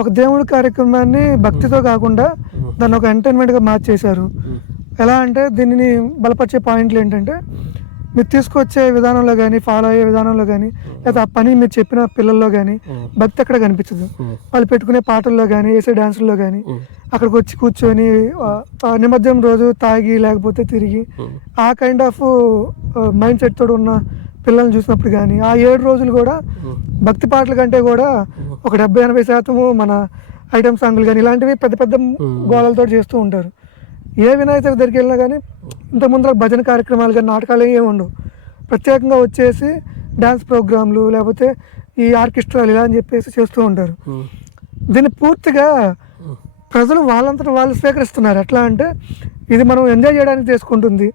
ఒక దేవుడి కార్యక్రమాన్ని భక్తితో కాకుండా దాన్ని ఒక ఎంటర్టైన్మెంట్గా మార్చేశారు. ఎలా అంటే దీనిని బలపరిచే పాయింట్లు ఏంటంటే మీరు తీసుకొచ్చే విధానంలో కానీ ఫాలో అయ్యే విధానంలో కానీ లేదా ఆ పని మీరు చెప్పిన పిల్లల్లో కానీ భక్తి ఎక్కడ కనిపించదు. వాళ్ళు పెట్టుకునే పాటల్లో కానీ వేసే డాన్సుల్లో కానీ అక్కడికి వచ్చి కూర్చొని నిమజ్జనం రోజు తాగి లేకపోతే తిరిగి ఆ కైండ్ ఆఫ్ మైండ్ సెట్ తోడు ఉన్న పిల్లల్ని చూసినప్పుడు కానీ ఆ ఏడు రోజులు కూడా భక్తి పాటల కంటే కూడా ఒక డెబ్బై ఎనభై శాతము మన ఐటమ్ సాంగ్లు కానీ ఇలాంటివి పెద్ద పెద్ద గోళలతో చేస్తూ ఉంటారు. ఏ వినాయక చవితి దగ్గరికి వెళ్ళినా కానీ ఇంత ముందర భజన కార్యక్రమాలు కానీ నాటకాలు ఏమి ఉండవు. ప్రత్యేకంగా వచ్చేసి డ్యాన్స్ ప్రోగ్రాంలు లేకపోతే ఈ ఆర్కెస్ట్రాలు ఇలా అని చెప్పేసి చేస్తూ ఉంటారు. దీన్ని పూర్తిగా ప్రజలు వాళ్ళంతట వాళ్ళు స్వీకరిస్తున్నారు. ఎట్లా అంటే ఇది మనం ఎంజాయ్ చేయడానికి చేసుకుంటుంది.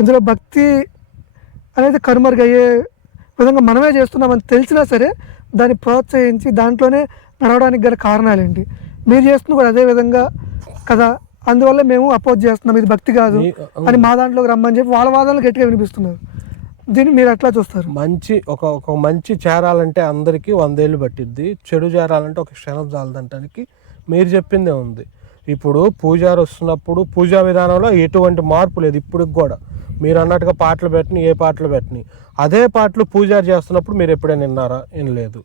ఇందులో భక్తి అనేది కనుమరుగయ్యే విధంగా మనమే చేస్తున్నామని తెలిసినా సరే దాన్ని ప్రోత్సహించి దాంట్లోనే నడవడానికి గల కారణాలు ఏంటి మీరు చేస్తున్న కూడా అదే విధంగా కదా. అందువల్ల మేము అపోజ్ చేస్తున్నాం. ఇది భక్తి కాదు అని మా దాంట్లోకి రమ్మని చెప్పి వాళ్ళ వాదనలు గట్టిగా వినిపిస్తున్నారు. దీన్ని మీరు ఎట్లా చూస్తారు? మంచి ఒక ఒక మంచి చేరాలంటే అందరికీ వందేళ్ళు పట్టిద్ది. చెడు చేరాలంటే ఒక క్షణం చాలదంటానికి మీరు చెప్పిందే ఉంది. ఇప్పుడు పూజారి వస్తున్నప్పుడు పూజా విధానంలో ఎటువంటి మార్పు లేదు. ఇప్పటికి కూడా మీరు అన్నట్టుగా పాటలు పెట్టిన ఏ పాటలు పెట్టిన. అదే పాటలు పూజారి చేస్తున్నప్పుడు మీరు ఎప్పుడైనా విన్నారా? ఏం లేదు.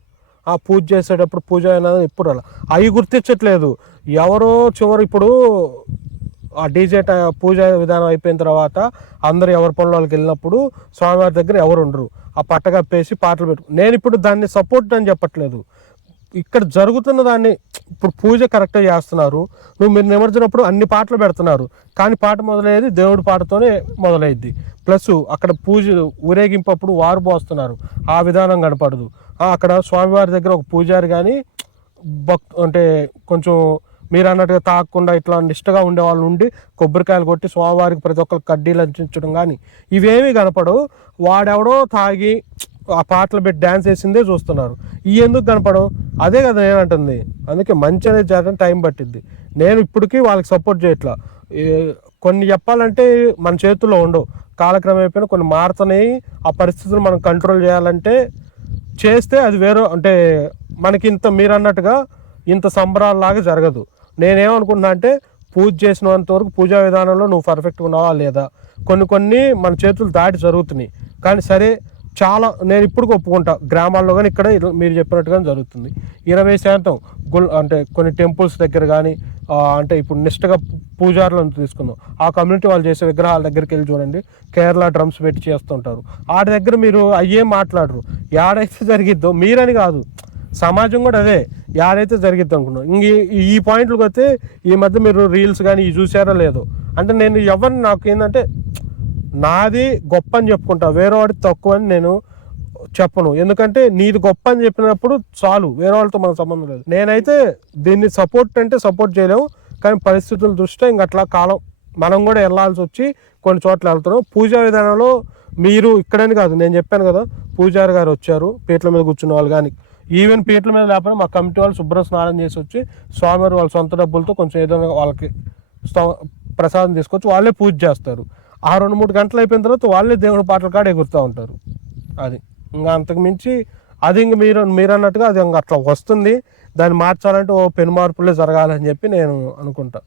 ఆ పూజ చేసేటప్పుడు పూజ అయినా ఎప్పుడు అలా. అవి గుర్తించట్లేదు. ఎవరో చివరి ఇప్పుడు ఆ డీజే పూజ విధానం అయిపోయిన తర్వాత అందరూ ఎవరి పనుల వాళ్ళకి వెళ్ళినప్పుడు స్వామివారి దగ్గర ఎవరు ఉండరు. ఆ పట్టకప్పేసి పాటలు పెట్టు నేను ఇప్పుడు దాన్ని సపోర్ట్ అని చెప్పట్లేదు. ఇక్కడ జరుగుతున్న దాన్ని ఇప్పుడు పూజ కరెక్ట్గా చేస్తున్నారు. నువ్వు మీరు నిమజ్జనప్పుడు అన్ని పాటలు పెడుతున్నారు. కానీ పాట మొదలయ్యేది దేవుడి పాటతోనే మొదలైద్ది ప్లస్ అక్కడ పూజ ఊరేగింపప్పుడు వారు పోస్తున్నారు. ఆ విధానం కనపడదు. అక్కడ స్వామివారి దగ్గర ఒక పూజారి కానీ భక్ అంటే కొంచెం మీరు అన్నట్టుగా తాగకుండా ఇట్లా నిష్టగా ఉండే వాళ్ళు ఉండి కొబ్బరికాయలు కొట్టి స్వామివారికి ప్రతి ఒక్కరు కడ్డీలు అందించడం కానీ ఇవేమీ కనపడవు. వాడెవడో తాగి ఆ పాటలు పెట్టి డ్యాన్స్ వేసిందే చూస్తున్నారు. ఈ ఎందుకు కనపడం అదే కదా నేను అంటుంది. అందుకే మంచి అనేది జరగడం టైం పట్టింది నేను ఇప్పటికీ వాళ్ళకి సపోర్ట్ చేయట్లా. కొన్ని చెప్పాలంటే మన చేతుల్లో ఉండవు. కాలక్రమం అయిపోయినా కొన్ని మారుతున్నాయి. ఆ పరిస్థితులు మనం కంట్రోల్ చేయాలంటే చేస్తే అది వేరే అంటే మనకి ఇంత మీరు అన్నట్టుగా ఇంత సంబరాల్లాగా జరగదు. నేనేమనుకుంటున్నా అంటే పూజ చేసినంత వరకు పూజా విధానంలో నువ్వు పర్ఫెక్ట్గా ఉన్నావా లేదా? కొన్ని కొన్ని మన చేతులు దాటి జరుగుతున్నాయి. కానీ సరే చాలా నేను ఇప్పుడు ఒప్పుకుంటా. గ్రామాల్లో కానీ ఇక్కడ మీరు చెప్పినట్టుగా జరుగుతుంది. ఇరవై శాతం గుల్ అంటే కొన్ని టెంపుల్స్ దగ్గర కానీ అంటే ఇప్పుడు నిష్టగా పూజారులను తీసుకుందాం. ఆ కమ్యూనిటీ వాళ్ళు చేసే విగ్రహాల దగ్గరికి వెళ్ళి చూడండి. కేరళ డ్రమ్స్ పెట్టి చేస్తుంటారు. ఆడి దగ్గర మీరు అయ్యే మాట్లాడరు. యాడైతే జరిగిద్దో మీరని కాదు. సమాజం కూడా అదే. యాడైతే జరిగిద్ది అనుకున్నాం ఇంక ఈ- ఈ పాయింట్లకు వస్తే ఈ మధ్య మీరు రీల్స్ కానీ ఇవి చూసారో లేదో. అంటే నేను ఎవరిని నాకు ఏంటంటే నాది గొప్ప అని చెప్పుకుంటా. వేరేవాడి తక్కువ అని నేను చెప్పను. ఎందుకంటే నీది గొప్ప అని చెప్పినప్పుడు చాలు వేరే వాళ్ళతో మన సంబంధం లేదు. నేనైతే దీన్ని సపోర్ట్ అంటే సపోర్ట్ చేయలేము కానీ పరిస్థితుల దృష్ట్యా ఇంక అట్లా కాలం మనం కూడా వెళ్ళాల్సి వచ్చి కొన్ని చోట్ల వెళ్తున్నాం. పూజా విధానంలో మీరు ఇక్కడని కాదు నేను చెప్పాను కదా పూజారి గారు వచ్చారు పీటల మీద కూర్చున్న వాళ్ళు కానీ. ఈవెన్ పీటల మీద లేకపోతే మా కమిటీ వాళ్ళు శుభ్ర స్నానం చేసి వచ్చి స్వామివారు వాళ్ళ సొంత డబ్బులతో కొంచెం ఏదైనా వాళ్ళకి ప్రసాదం తీసుకొచ్చి వాళ్ళే పూజ చేస్తారు. ఆ రెండు మూడు గంటలు అయిపోయిన తర్వాత వాళ్ళే దేవుడి పాటల కాడ ఎగురుతూ ఉంటారు. అది ఇంకా అంతకు మించి అది ఇంక మీరు మీరు అన్నట్టుగా అది ఇంక అట్లా వస్తుంది. దాన్ని మార్చాలంటే ఓ పెను మార్పులే జరగాలని చెప్పి నేను అనుకుంటాను